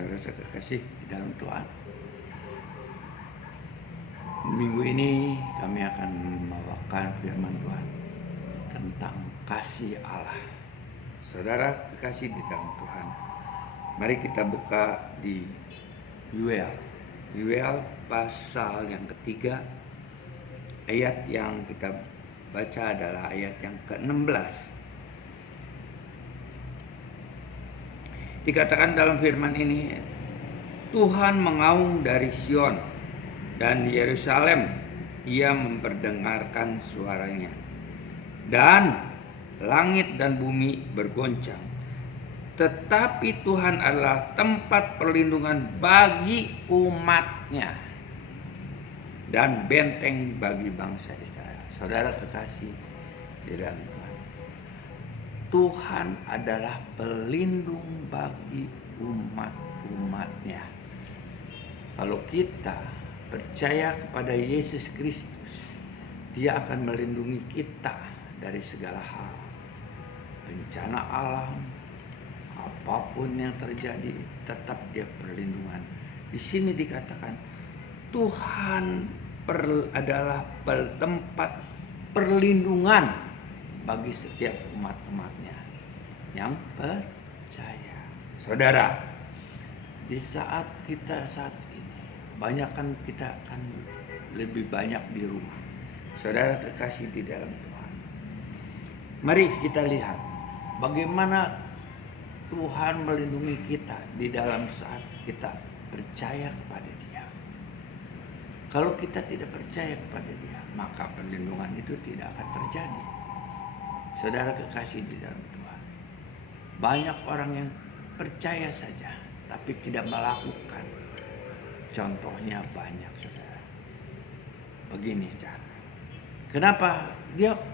Saudara saya kekasih di dalam Tuhan, minggu ini kami akan membawakan firman Tuhan tentang kasih Allah. Saudara kekasih di dalam Tuhan, mari kita buka di Yuel pasal yang ketiga. Ayat yang kita baca adalah ayat yang ke-16. Dikatakan dalam firman ini, Tuhan mengaum dari Sion dan Yerusalem, ia memperdengarkan suaranya, dan langit dan bumi bergoncang. Tetapi Tuhan adalah tempat perlindungan bagi umatnya dan benteng bagi bangsa Israel. Saudara kekasih di dalam Tuhan, Tuhan adalah pelindung bagi umat-umatnya. Kalau kita percaya kepada Yesus Kristus, Dia akan melindungi kita dari segala hal. Bencana alam, apapun yang terjadi, tetap Dia perlindungan. Di sini dikatakan Tuhan adalah tempat perlindungan bagi setiap umat-umatnya yang percaya. Saudara, di saat kita saat ini, kita akan lebih banyak di rumah. Saudara terkasih di dalam Tuhan, mari kita lihat bagaimana Tuhan melindungi kita di dalam saat kita percaya kepada Dia. Kalau kita tidak percaya kepada Dia, maka perlindungan itu tidak akan terjadi. Saudara kekasih di dalam Tuhan, banyak orang yang percaya saja tapi tidak melakukan. Contohnya banyak, saudara. Begini cara. Kenapa?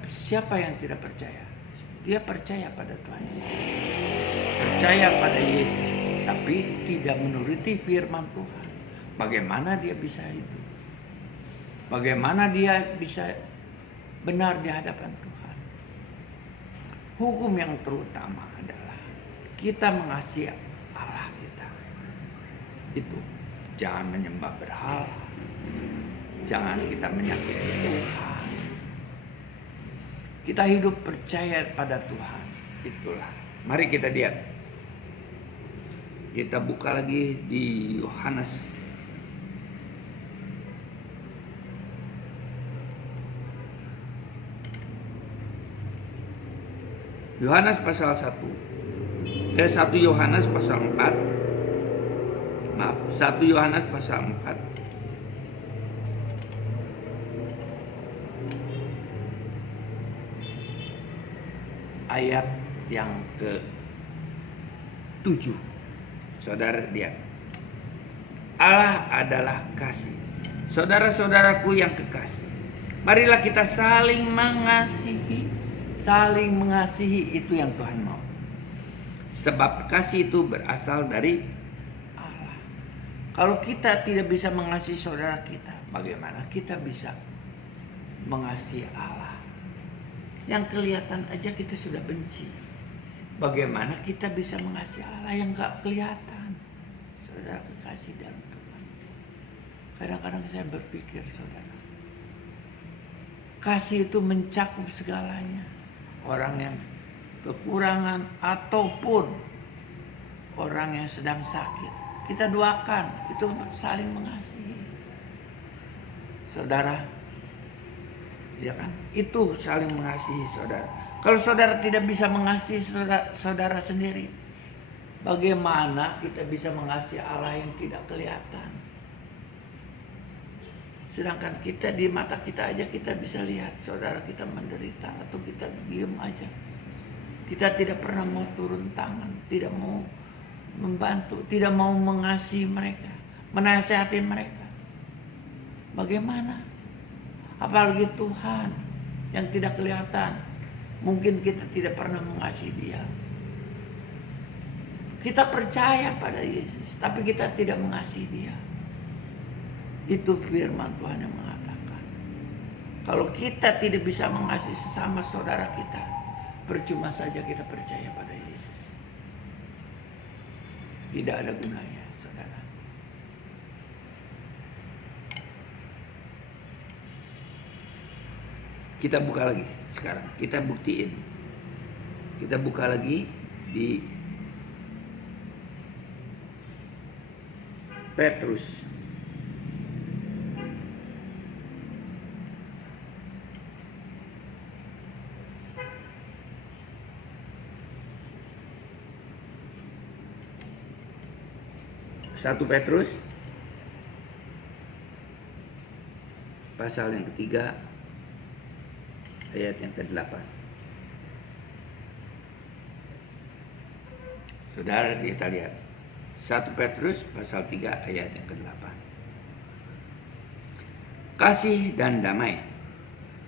Siapa yang tidak percaya? Dia percaya pada Tuhan Yesus, percaya pada Yesus, tapi tidak menuruti firman Tuhan. Bagaimana dia bisa hidup? Bagaimana dia bisa benar di hadapan Tuhan? Hukum yang terutama adalah kita mengasihi Allah kita. Itu jangan menyembah berhala, jangan kita menyakiti Tuhan. Kita hidup percaya pada Tuhan. Itulah. Mari kita lihat. Kita buka lagi di Yohanes pasal 1. 1 Yohanes pasal 4. 1 Yohanes pasal 4. Ayat yang ke-7. Saudara lihat. Allah adalah kasih. Saudara-saudaraku yang kekasih, marilah kita saling mengasihi. Saling mengasihi, itu yang Tuhan mau. Sebab kasih itu berasal dari Allah. Kalau kita tidak bisa mengasihi saudara kita, bagaimana kita bisa mengasihi Allah? Yang kelihatan aja kita sudah benci. Bagaimana kita bisa mengasihi Allah yang gak kelihatan? Saudara kekasih dalam Tuhan, kadang-kadang saya berpikir, saudara, kasih itu mencakup segalanya. Orang yang kekurangan ataupun orang yang sedang sakit, kita doakan, itu saling mengasihi. Saudara, ya kan? Itu saling mengasihi, saudara. Kalau saudara tidak bisa mengasihi saudara sendiri, bagaimana kita bisa mengasihi Allah yang tidak kelihatan? Sedangkan kita di mata kita aja kita bisa lihat saudara kita menderita atau kita diam aja. Kita tidak pernah mau turun tangan, tidak mau membantu, tidak mau mengasihi mereka, menasihati mereka. Bagaimana? Apalagi Tuhan yang tidak kelihatan. Mungkin kita tidak pernah mengasihi Dia. Kita percaya pada Yesus, tapi kita tidak mengasihi Dia. Itu firman Tuhan yang mengatakan, kalau kita tidak bisa mengasihi sesama saudara kita, percuma saja kita percaya pada Yesus. Tidak ada gunanya. saudara. Kita buka lagi sekarang, kita buktiin. Kita buka lagi di Petrus. Satu Petrus pasal yang ketiga ayat yang ke-8. Saudara, kita lihat 1 Petrus pasal 3 ayat yang ke-8. Kasih dan damai,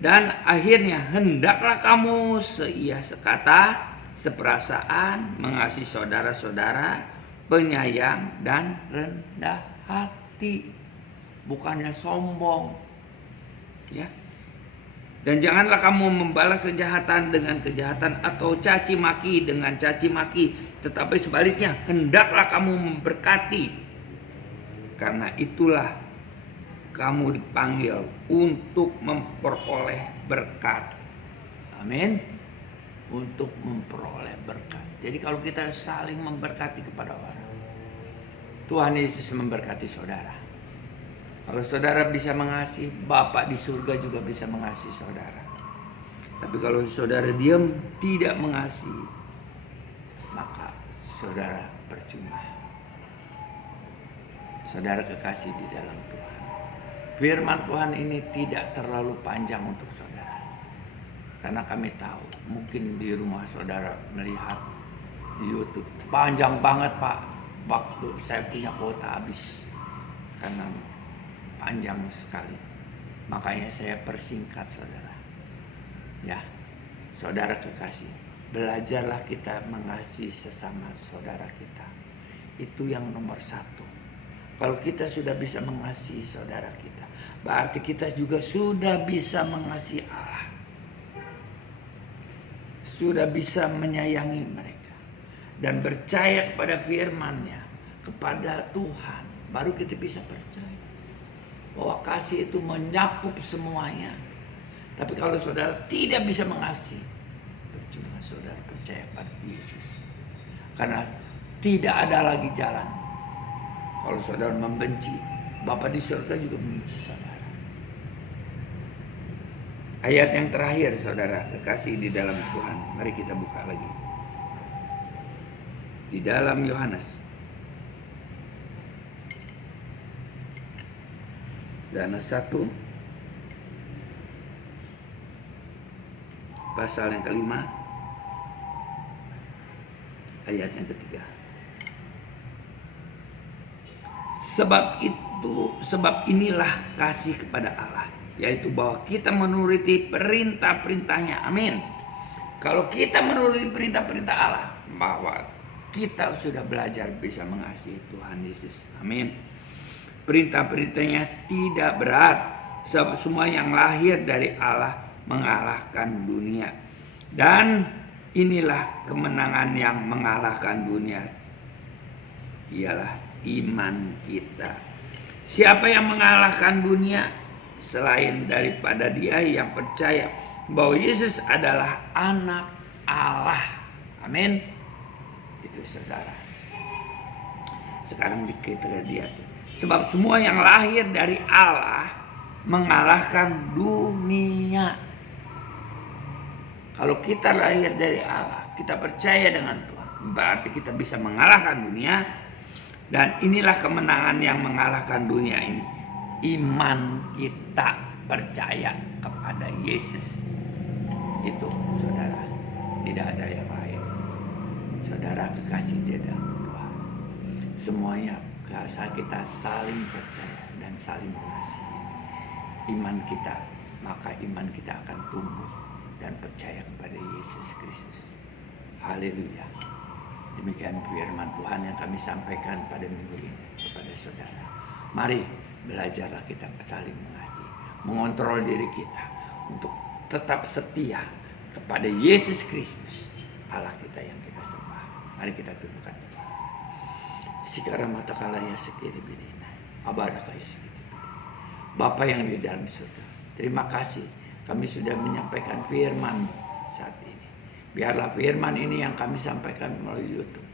dan akhirnya hendaklah kamu seia sekata, seperasaan, mengasihi saudara-saudara, penyayang dan rendah hati, bukannya sombong, ya. Dan janganlah kamu membalas kejahatan dengan kejahatan atau caci maki dengan caci maki, tetapi sebaliknya hendaklah kamu memberkati, karena itulah kamu dipanggil untuk memperoleh berkat. Amin. Untuk memperoleh berkat. Jadi kalau kita saling memberkati kepada orang, Tuhan Yesus memberkati saudara. Kalau saudara bisa mengasihi, Bapa di surga juga bisa mengasihi saudara. Tapi kalau saudara diam, tidak mengasihi, maka saudara percuma. Saudara kekasih di dalam Tuhan, firman Tuhan ini tidak terlalu panjang untuk saudara. Karena kami tahu, mungkin di rumah saudara melihat di YouTube, panjang banget Pak, waktu saya punya kuota habis. Karena panjang sekali, makanya saya persingkat saudara. Ya, saudara kekasih, belajarlah kita mengasihi sesama saudara kita. Itu yang nomor satu. Kalau kita sudah bisa mengasihi saudara kita, berarti kita juga sudah bisa mengasihi Allah. Sudah bisa menyayangi mereka dan percaya kepada firman-Nya, kepada Tuhan. Baru kita bisa percaya bahwa kasih itu menyakup semuanya. Tapi kalau saudara tidak bisa mengasihi, percuma saudara percaya pada Yesus. Karena tidak ada lagi jalan. Kalau saudara membenci, Bapa di surga juga membenci saudara. Ayat yang terakhir saudara kekasih di dalam Tuhan. Mari kita buka lagi. Di dalam Yohanes. Yohanes 1 pasal yang kelima ayat yang ketiga. Sebab inilah kasih kepada Allah, yaitu bahwa kita menuruti perintah-perintahnya. Amin. Kalau kita menuruti perintah-perintah Allah, bahwa kita sudah belajar bisa mengasihi Tuhan Yesus. Amin. Perintah-perintahnya tidak berat, sebab semua yang lahir dari Allah mengalahkan dunia. Dan inilah kemenangan yang mengalahkan dunia, ialah iman kita. Siapa yang mengalahkan dunia selain daripada dia yang percaya bahwa Yesus adalah anak Allah. Amin. Itu saudara. Sekarang kita lihat. Sebab semua yang lahir dari Allah mengalahkan dunia. Kalau kita lahir dari Allah, kita percaya dengan Tuhan, berarti kita bisa mengalahkan dunia. Dan inilah kemenangan yang mengalahkan dunia ini, iman kita percaya kepada Yesus. Itu saudara, tidak ada yang lain. Saudara kekasih di dalam Tuhan, semuanya asal kita saling percaya dan saling mengasihi. Iman kita, maka iman kita akan tumbuh dan percaya kepada Yesus Kristus. Haleluya. Demikian firman Tuhan yang kami sampaikan pada minggu ini kepada saudara. Mari belajarlah kita saling mengasihi, mengontrol diri kita untuk tetap setia kepada Yesus Kristus, Allah kita yang kita sembah. Mari kita tundukkan. Sekarang mata kalaya sekiri bidina. Abada kai sekiri. Bapa yang di dalam surga, terima kasih kami sudah menyampaikan firman saat ini. Biarlah firman ini yang kami sampaikan melalui YouTube,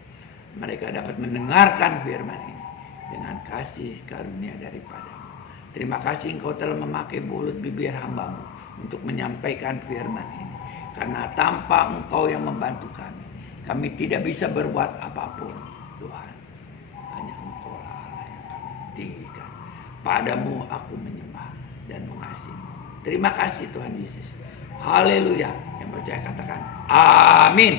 mereka dapat mendengarkan firman ini dengan kasih karunia daripadamu. Terima kasih Engkau telah memakai mulut bibir hambamu untuk menyampaikan firman ini. Karena tanpa Engkau yang membantu kami tidak bisa berbuat apapun Tuhan. Hanya Engkau lah Allah yang kami tinggikan. Padamu aku menyembah dan mengasihi. Terima kasih Tuhan Yesus. Haleluya. Yang percaya katakan amin.